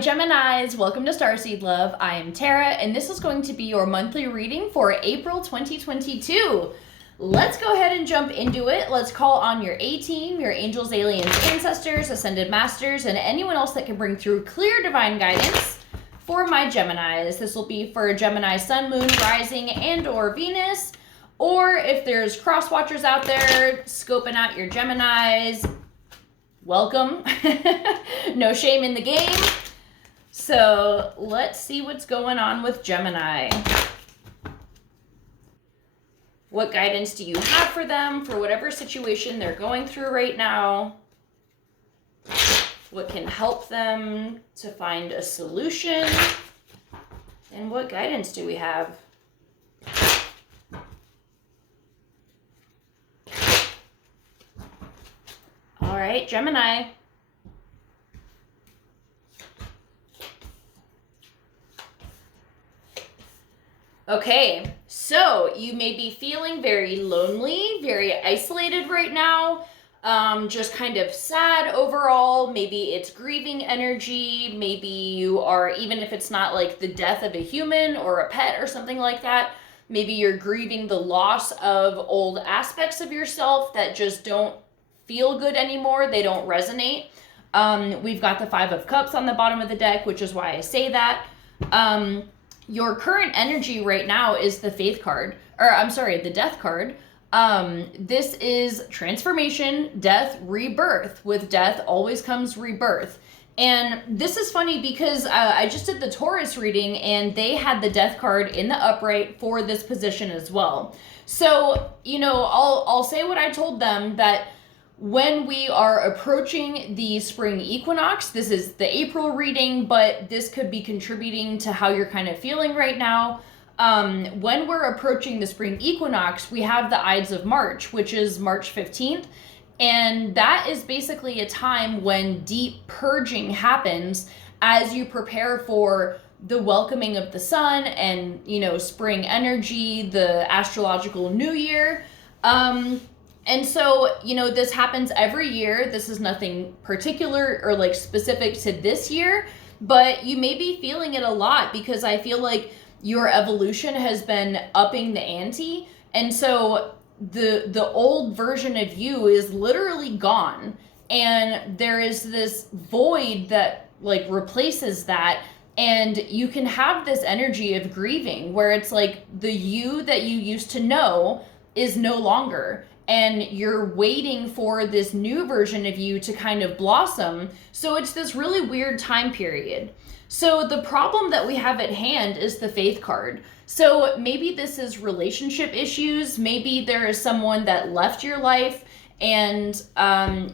Geminis, welcome to Starseed Love. I am Tara, and this is going to be your monthly reading for April 2022. Let's go ahead and jump into it. Let's call on your A-team, your angels, aliens, ancestors, ascended masters, and anyone else that can bring through clear divine guidance for my Geminis. This will be for Gemini, Sun, Moon, Rising, and or Venus. Or if there's cross watchers out there scoping out your Geminis, welcome. No shame in the game. So let's see what's going on with Gemini. What guidance do you have for them for whatever situation they're going through right now? What can help them to find a solution? And what guidance do we have? All right, Gemini. Okay, so you may be feeling very lonely, very isolated right now, just kind of sad overall. Maybe it's grieving energy. Maybe you are, even if it's not like the death of a human or a pet or something like that, maybe you're grieving the loss of old aspects of yourself that just don't feel good anymore. They don't resonate. We've got the Five of Cups on the bottom of the deck, which is why I say that. Your current energy right now is the Faith card, or I'm sorry, the Death card. This is transformation, death, rebirth. With death always comes rebirth. And this is funny because I just did the Taurus reading and they had the Death card in the upright for this position as well. So, you know, I'll say what I told them, that when we are approaching the spring equinox, this is the April reading, but this could be contributing to how you're kind of feeling right now. When we're approaching the spring equinox, we have the Ides of March, which is March 15th. And that is basically a time when deep purging happens as you prepare for the welcoming of the sun and, you know, spring energy, the astrological new year. And so, you know, this happens every year. This is nothing particular or like specific to this year, but you may be feeling it a lot because I feel like your evolution has been upping the ante. And so the old version of you is literally gone. And there is this void that like replaces that. And you can have this energy of grieving where it's like the you that you used to know is no longer. And you're waiting for this new version of you to kind of blossom. So it's this really weird time period. So the problem that we have at hand is the Faith card. So maybe this is relationship issues. Maybe there is someone that left your life and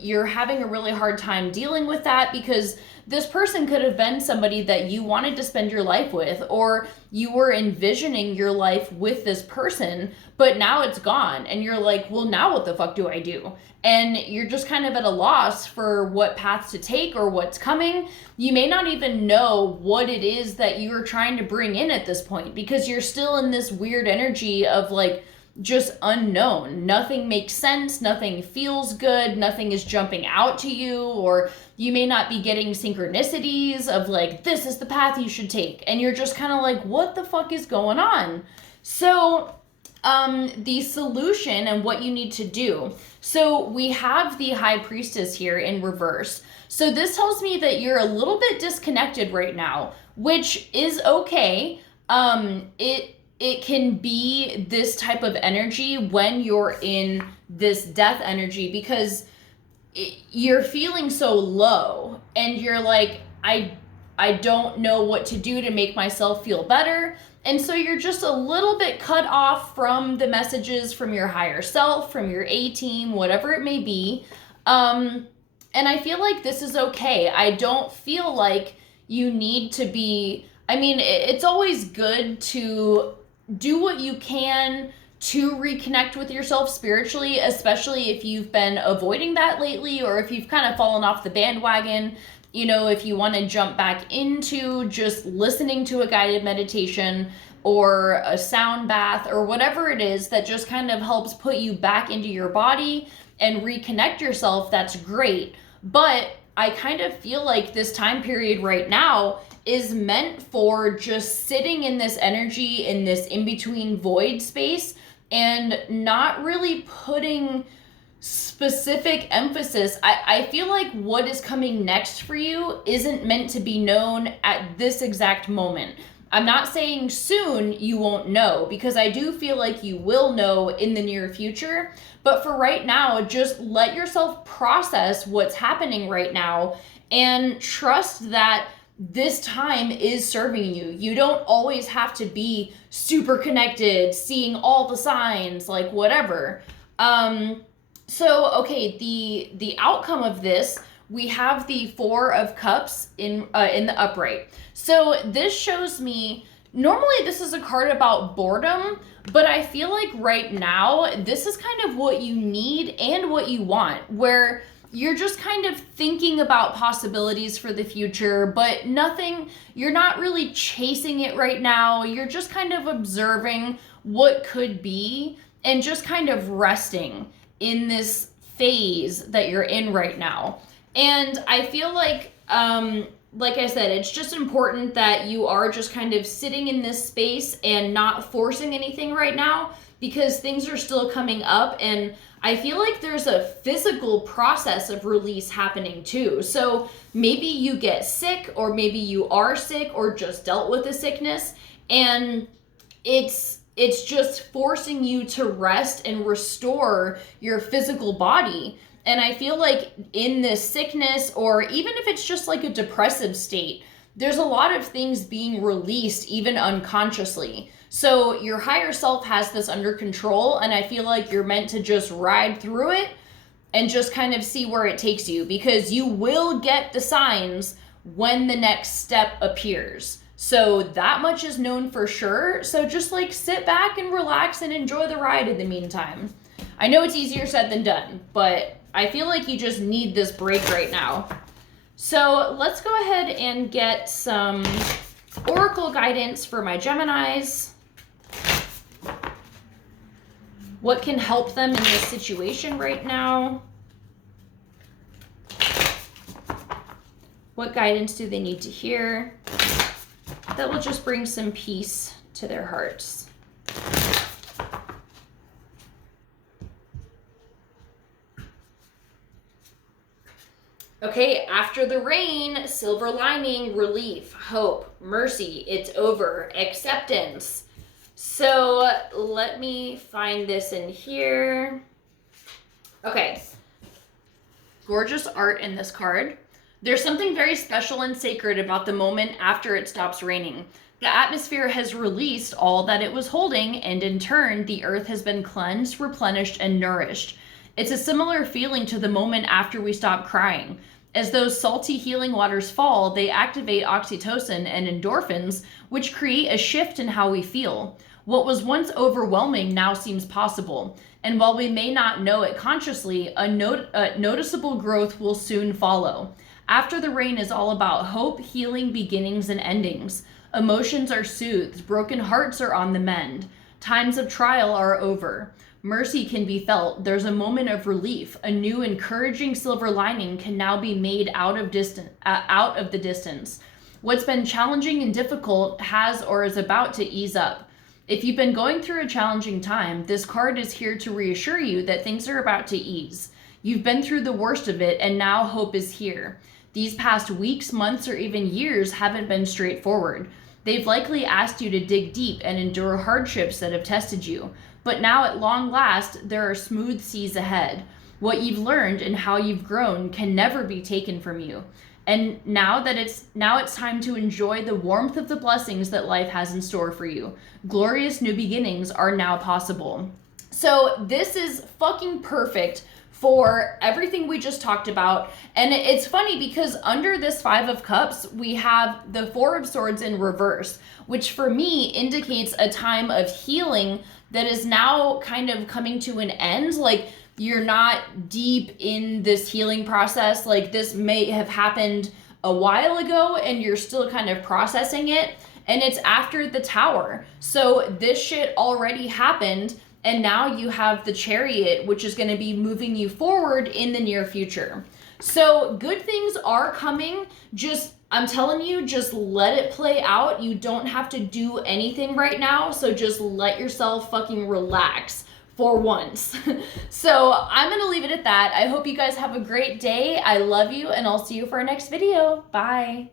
you're having a really hard time dealing with that because this person could have been somebody that you wanted to spend your life with, or you were envisioning your life with this person, but now it's gone. And you're like, well, now what the fuck do I do? And you're just kind of at a loss for what path to take or what's coming. You may not even know what it is that you're trying to bring in at this point because you're still in this weird energy of like, just unknown. Nothing makes sense. Nothing feels good. Nothing is jumping out to you, or you may not be getting synchronicities of like, this is the path you should take. And you're just kind of like, what the fuck is going on? So, the solution and what you need to do. So we have the High Priestess here in reverse. So this tells me that you're a little bit disconnected right now, which is okay. It can be this type of energy when you're in this death energy because you're feeling so low and you're like, I don't know what to do to make myself feel better. And so you're just a little bit cut off from the messages from your higher self, from your A-team, whatever it may be. And I feel like this is okay. I don't feel like you need to be, I mean, it's always good to do what you can to reconnect with yourself spiritually, especially if you've been avoiding that lately or if you've kind of fallen off the bandwagon. You know, if you want to jump back into just listening to a guided meditation or a sound bath or whatever it is that just kind of helps put you back into your body and reconnect yourself, that's great. But I kind of feel like this time period right now is meant for just sitting in this energy, in this in-between void space, and not really putting specific emphasis. I feel like what is coming next for you isn't meant to be known at this exact moment. I'm not saying soon you won't know, because I do feel like you will know in the near future. But for right now, just let yourself process what's happening right now and trust that this time is serving you. You don't always have to be super connected, seeing all the signs, like whatever. So, okay, the outcome of this, we have the Four of Cups in the upright. So this shows me, normally this is a card about boredom, but I feel like right now, this is kind of what you need and what you want, where you're just kind of thinking about possibilities for the future, but nothing, you're not really chasing it right now. You're just kind of observing what could be and just kind of resting in this phase that you're in right now. And I feel like I said, it's just important that you are just kind of sitting in this space and not forcing anything right now, because things are still coming up, and I feel like there's a physical process of release happening too. So maybe you get sick, or maybe you are sick, or just dealt with a sickness, and it's just forcing you to rest and restore your physical body. And I feel like in this sickness, or even if it's just like a depressive state, there's a lot of things being released even unconsciously. So your higher self has this under control, and I feel like you're meant to just ride through it and just kind of see where it takes you, because you will get the signs when the next step appears. So that much is known for sure. So just like sit back and relax and enjoy the ride in the meantime. I know it's easier said than done, but I feel like you just need this break right now. So let's go ahead and get some oracle guidance for my Geminis. What can help them in this situation right now? What guidance do they need to hear that will just bring some peace to their hearts? Okay, after the rain, silver lining, relief, hope, mercy, it's over, acceptance. So let me find this in here. Okay, gorgeous art in this card. There's something very special and sacred about the moment after it stops raining. The atmosphere has released all that it was holding, and in turn, the earth has been cleansed, replenished, and nourished. It's a similar feeling to the moment after we stop crying. As those salty healing waters fall, they activate oxytocin and endorphins, which create a shift in how we feel. What was once overwhelming now seems possible, and while we may not know it consciously, a noticeable growth will soon follow. After the rain is all about hope, healing, beginnings, and endings. Emotions are soothed, broken hearts are on the mend. Times of trial are over. Mercy can be felt. There's a moment of relief. A new encouraging silver lining can now be made out of the distance. What's been challenging and difficult has or is about to ease up. If you've been going through a challenging time, this card is here to reassure you that things are about to ease. You've been through the worst of it, and now hope is here. These past weeks, months, or even years haven't been straightforward. They've likely asked you to dig deep and endure hardships that have tested you. But now at long last, there are smooth seas ahead. What you've learned and how you've grown can never be taken from you. And now it's time to enjoy the warmth of the blessings that life has in store for you. Glorious new beginnings are now possible. So this is fucking perfect for everything we just talked about. And it's funny because under this Five of Cups, we have the Four of Swords in reverse, which for me indicates a time of healing that is now kind of coming to an end. Like, you're not deep in this healing process. Like, this may have happened a while ago and you're still kind of processing it. And it's after the Tower. So this shit already happened. And now you have the Chariot, which is going to be moving you forward in the near future. So good things are coming. I'm telling you, just let it play out. You don't have to do anything right now. So just let yourself fucking relax for once. So I'm going to leave it at that. I hope you guys have a great day. I love you, and I'll see you for our next video. Bye.